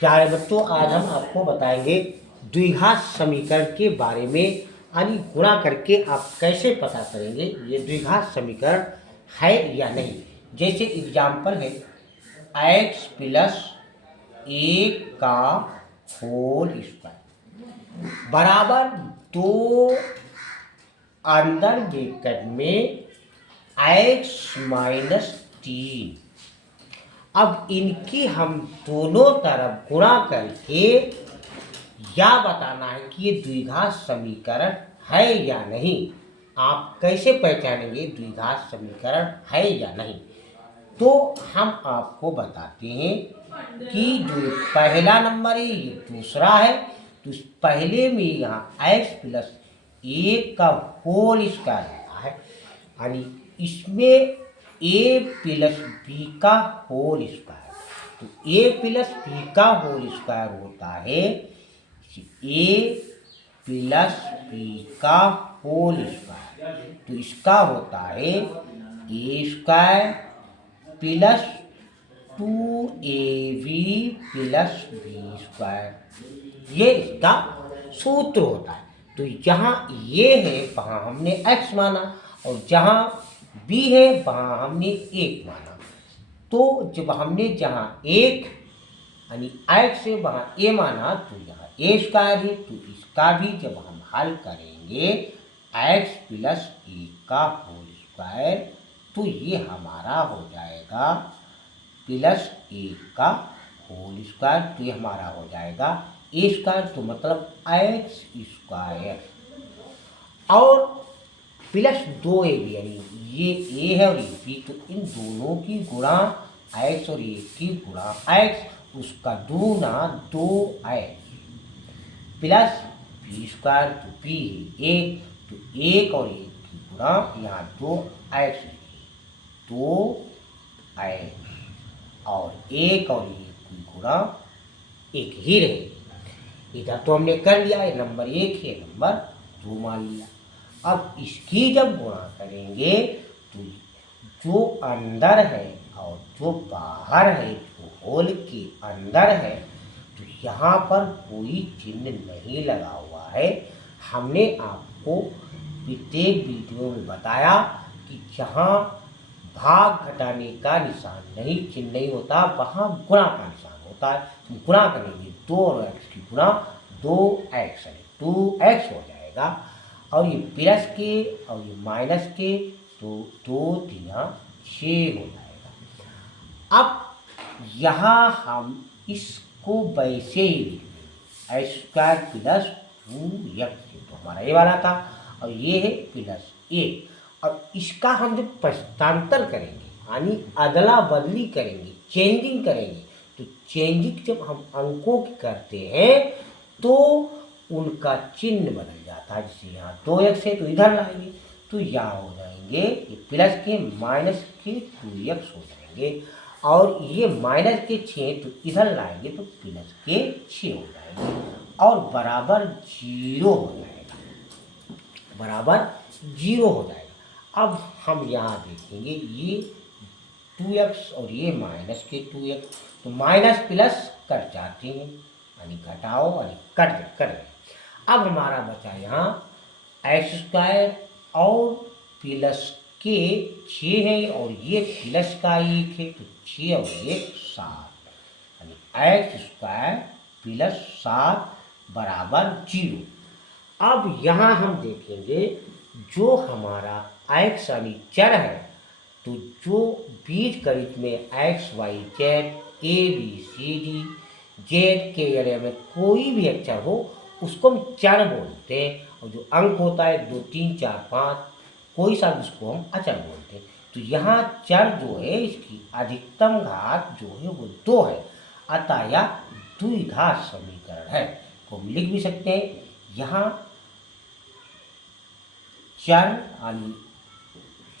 प्यारे बच्चों, आज हम आपको बताएंगे द्विघात समीकरण के बारे में। यानी गुणा करके आप कैसे पता करेंगे ये द्विघात समीकरण है या नहीं। जैसे एग्जाम्पल है x प्लस 1 का होल स्क्वायर बराबर 2 अंदर ब्रैकेट में x माइनस 3। अब इनकी हम दोनों तरफ गुणा करके या बताना है कि ये द्विघात समीकरण है या नहीं। आप कैसे पहचानेंगे द्विघात समीकरण है या नहीं? तो हम आपको बताते हैं कि जो पहला नंबर है ये दूसरा है, तो पहले में यहाँ x प्लस 1 का होल स्क्वायर होता है, यानी इसमें a प्लस बी का होल स्क्वायर। तो a प्लस बी का होल स्क्वायर होता है a प्लस बी का होल स्क्वायर। तो इसका होता है a square plus 2ab plus B square, ये इसका सूत्र होता है। तो जहाँ ये है वहाँ हमने x माना और जहाँ b है वहाँ हमने 1 माना। तो जब हमने जहाँ 1 यानी x से वहाँ a माना तो यहाँ a स्क्वायर है, तो इसका भी जब हम हल करेंगे x प्लस 1 का होल स्क्वायर, तो ये हमारा हो जाएगा प्लस 1 का होल स्क्वायर। तो ये हमारा हो जाएगा a स्क्वायर, तो मतलब x स्क्वायर और प्लस 2ab, यानी ये a है और ये b, तो इन दोनों की गुणा x और 1 की गुणा x, उसका दूना 2x प्लस बी स्क्वायर, तो b है 1, तो 1 और 1 की गुणा यहाँ 2x 2x और 1 और 1 की गुणा 1 ही रहे। इधर तो हमने कर लिया, ये नंबर 1 है, नंबर 2 मान लिया। अब इसकी जब गुणा करेंगे तो जो अंदर है और जो बाहर है, जो होल के अंदर है, तो यहाँ पर कोई चिन्ह नहीं लगा हुआ है। हमने आपको प्रत्येक वीडियो में बताया कि जहाँ भाग घटाने का निशान नहीं, चिन्ह नहीं होता, वहाँ गुणा का निशान होता है। तो गुणा करेंगे 2 और x की गुणा 2x है, 2x हो जाएगा। और ये प्लस के और ये माइनस के, तो 2 3 6 हो जाएगा। अब यहाँ हम इसको वैसे ही लिख देंगे x स्क्वायर प्लस 2x, तो हमारा ये वाला था और ये है प्लस 1। और इसका हम जब प्रश्नांतर करेंगे यानी अदला बदली करेंगे, चेंजिंग करेंगे, तो चेंजिंग जब हम अंकों की करते हैं तो उनका चिन्ह बदल जाता है। जैसे यहाँ 2x है तो इधर लाएंगे तो यहाँ हो जाएंगे प्लस के माइनस के 2x हो जाएंगे, और ये माइनस के 6 तो इधर लाएंगे तो प्लस के 6 हो जाएंगे और बराबर 0 हो जाएगा, बराबर 0 हो जाएगा। अब हम यहाँ देखेंगे ये 2x और ये माइनस के 2x, तो माइनस प्लस कट जाते हैं, यानी घटाओ और कट कर। अब हमारा बचा यहाँ x स्क्वायर और प्लस के 6 है और ये प्लस का 1 है, तो 6 और 1 7, यानी x स्क्वायर प्लस 7 बराबर 0। अब यहाँ हम देखेंगे जो हमारा x यानी चर है, तो जो बीज गणित में x y z a b c d z के एरिया में कोई भी अक्षर हो उसको हम चर बोलते हैं, और जो अंक होता है 2 3 4 5 कोई सा उसको हम अचर बोलते हैं। तो यहाँ चर जो है इसकी अधिकतम घात जो है वो 2 है, अतः यह द्विघात समीकरण है। को हम लिख भी सकते हैं यहाँ चर यानी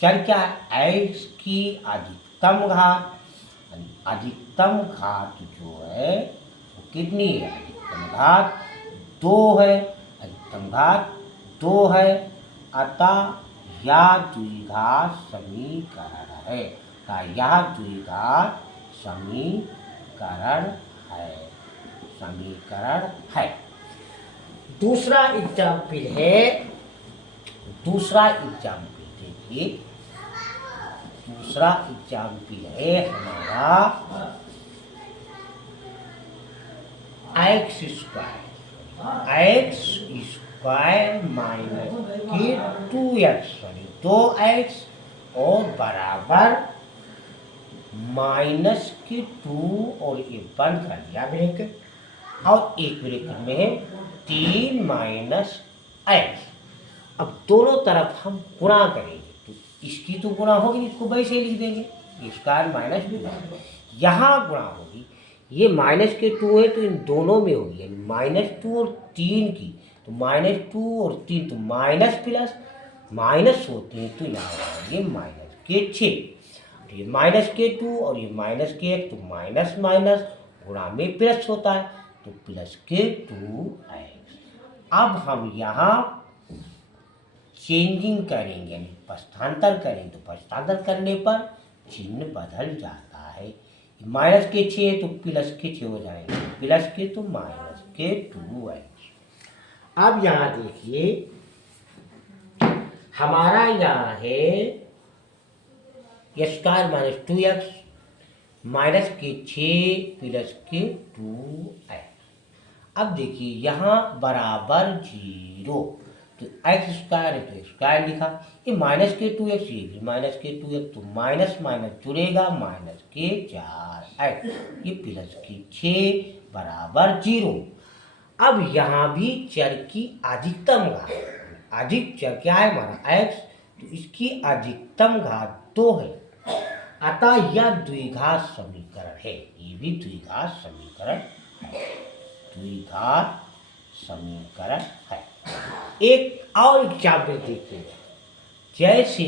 चर क्या है, x की अधिकतम घात, अधिकतम घात जो है वो कितनी है, अधिकतम घात 2 है, अधिकतम घात 2 है, अतः यह द्विघात समीकरण है, यह द्विघात समीकरण है। समीकरण है। दूसरा एग्जाम्पल देखिए, दूसरा एग्जाम्पल है हमारा एक्स स्क्वायर माइनस के 2x, सॉरी 2x और बराबर माइनस के 2 और ये बंद कर दिया ब्रैकेट, और एक ब्रैकेट में है 3 माइनस एक्स। अब दोनों तरफ हम गुणा करेंगे, तो इसकी तो गुणा होगी, इसको वैसे ही लिख देंगे स्क्वायर माइनस 2। यहाँ गुणा होगी, ये माइनस के 2 है तो इन दोनों में होगी, यानी -2 और 3 की, तो -2 और 3 तो माइनस प्लस माइनस होते हैं, तो यहाँ होगा ये माइनस के 6, तो ये माइनस के 2 और ये माइनस के 1, तो माइनस माइनस गुणा में प्लस होता है, तो प्लस के 2x। अब हम यहाँ चेंजिंग करेंगे, यानी पक्षांतर करेंगे, तो पक्षांतर करने पर चिन्ह बदल जाता है। माइनस के 6 तो प्लस के 6 हो जाएंगे, प्लस के तो माइनस के 2x। अब यहाँ देखिए हमारा यहाँ है स्क्वायर माइनस 2x माइनस के 6 प्लस के 2x। अब देखिए यहाँ बराबर 0, तो एक्स स्क्वायर है तो स्क्वायर लिखा, ये माइनस के 2x, ये भी माइनस के 2x, तो माइनस माइनस जुड़ेगा, माइनस के 4x, ये प्लस के 6 बराबर 0। अब यहाँ भी चर की अधिकतम घात, अधिक चर क्या है हमारा x, तो इसकी अधिकतम घात 2 है, अतः यह द्विघात समीकरण है, ये भी द्विघात समीकरण है, द्विघात समीकरण है। एक और एग्जाम्पल देखिए, जैसे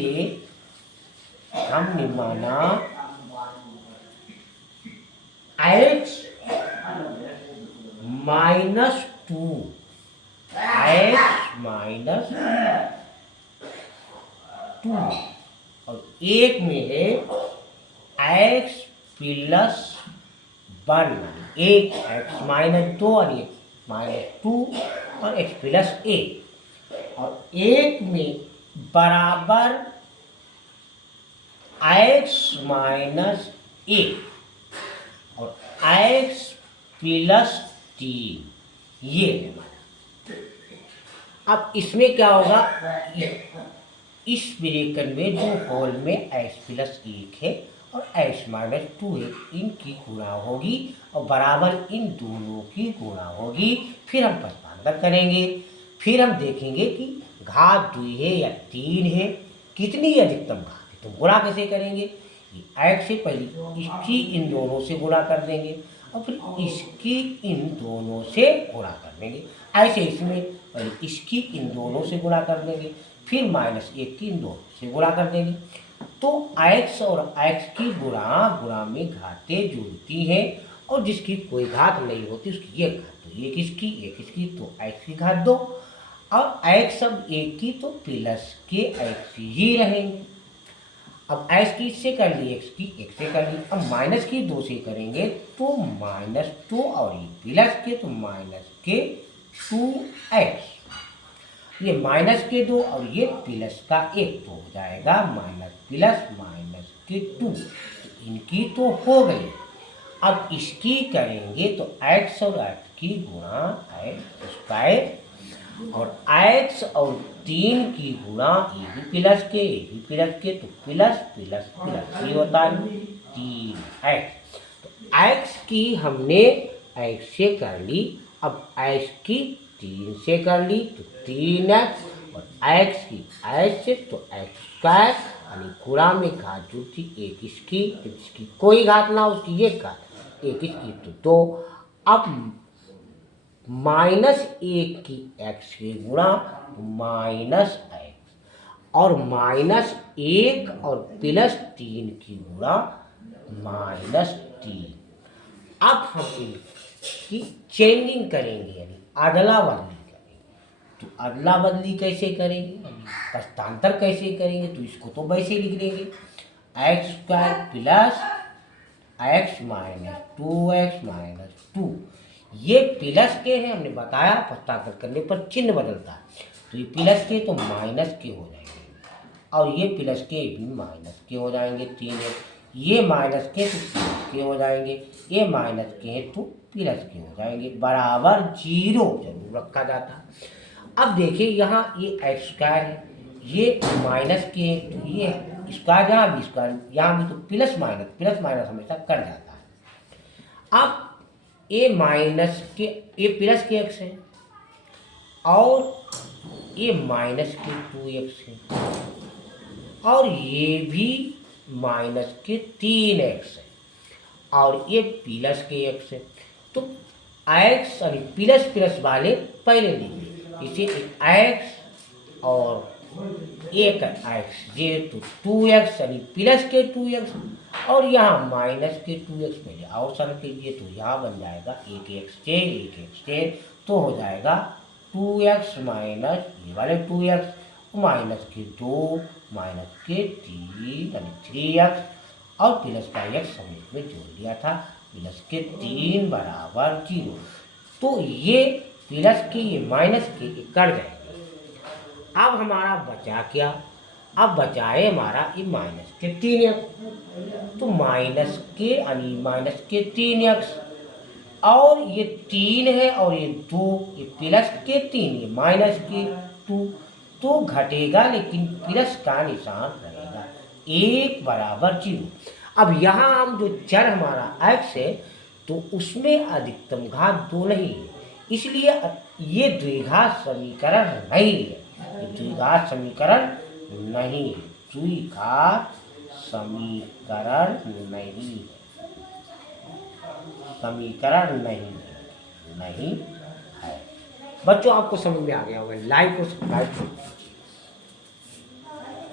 हमने माना x माइनस 2, x माइनस 2, और एक में है x प्लस 1, एक x माइनस 2 और एक माइनस 2 और x प्लस 1, और एक में बराबर x माइनस 1 और x प्लस 3, ये है हमारा। अब इसमें क्या होगा, इस ब्रैकेट में जो होल में x प्लस 1 है और x माइनस 2 है, इनकी गुणा होगी और बराबर इन दोनों की गुणा होगी, फिर हम पक्षांतर करेंगे, फिर हम देखेंगे कि घात 2 है या 3 है, कितनी अधिकतम घात है, तो गुणा कैसे करेंगे, x से पहले इसकी इन दोनों से गुणा कर देंगे और फिर इसकी इन दोनों से गुणा कर देंगे, ऐसे इसमें पहले इसकी इन दोनों से गुणा कर देंगे, फिर -1 की इन दोनों से गुणा कर देंगे, तो x और x की गुणा में घातें जुड़ती हैं, और जिसकी कोई घात नहीं होती उसकी एक घात, तो एक इसकी तो x की घात 2, और x अब 1 की तो प्लस के x ही रहेंगे। अब x की इससे कर ली, x की 1 से कर ली, अब माइनस की 2 से करेंगे तो -2 और ये प्लस के तो माइनस के 2x, ये माइनस के 2 और ये प्लस का 1 तो हो जाएगा माइनस प्लस माइनस के 2, तो इनकी तो हो गई। अब इसकी करेंगे तो x और x की गुणा x स्क्वायर, और x और 3 की गुणा ये भी प्लस के तो प्लस प्लस प्लस ये होता है 3x। तो x की हमने x से कर ली, अब x की 3 से कर ली तो 3x, और x की x से तो x स्क्वायर, यानी गुणा में घात जो थी एक इसकी, इसकी कोई घात ना उसकी एक घात, एक इसकी तो 2। अब -1 की x की गुणा -x, और -1 और +3 की गुणा -3। अब हम इनकी चेंजिंग करेंगे, यानी अदला बदली करेंगे, तो अदला बदली कैसे करेंगे, यानी पक्षांतर कैसे करेंगे, तो इसको तो वैसे लिख देंगे x square plus x minus 2x minus 2, ये प्लस के हैं, हमने बताया हस्तांतरण करने पर चिन्ह बदलता है, तो ये प्लस के तो माइनस के हो जाएंगे, और ये प्लस के भी माइनस के हो जाएंगे, 3x, ये माइनस के तो प्लस के हो जाएंगे, ये माइनस के तो प्लस के हो जाएंगे, बराबर 0 जरूर रखा जाता है। अब देखिए यहाँ ये एक्स स्क्वायर है, ये माइनस के, तो ये स्क्वायर यहाँ भी स्क्वायर, यहाँ भी तो प्लस माइनस हमेशा कट जाता है। अब ये माइनस के, ये प्लस के एक्स है और ये माइनस के 2x है, और ये भी माइनस के 3x है, और ये प्लस के x है। तो x यानी प्लस प्लस वाले पहले लिखिए, इसे x और एक x, ये तो 2x यानी प्लस के 2x, और यहाँ माइनस के 2x पहले और सरल कीजिए, तो यहाँ बन जाएगा एक x तो हो जाएगा 2x माइनस ये वाले 2x माइनस के 2 माइनस के 3 यानी 3x, और प्लस का x हमने इसमें जोड़ दिया था, प्लस के 3 बराबर 0। तो ये प्लस के ये माइनस के कट जाएंगे। अब हमारा बचा क्या, अब बचाए हमारा ये माइनस के 3x, तो माइनस के यानी माइनस के 3x, और ये 3 है और ये 2, ये प्लस के 3 ये माइनस के 2, तो घटेगा लेकिन प्लस का निशान रहेगा, 1 बराबर 0। अब यहाँ हम जो चर हमारा x है तो उसमें अधिकतम घात 2 नहीं है, इसलिए ये द्विघात समीकरण नहीं है, ये द्विघात समीकरण नहीं है, द्विघात समीकरण नहीं है। बच्चों आपको समझ में आ गया होगा, लाइक और सब्सक्राइब करो।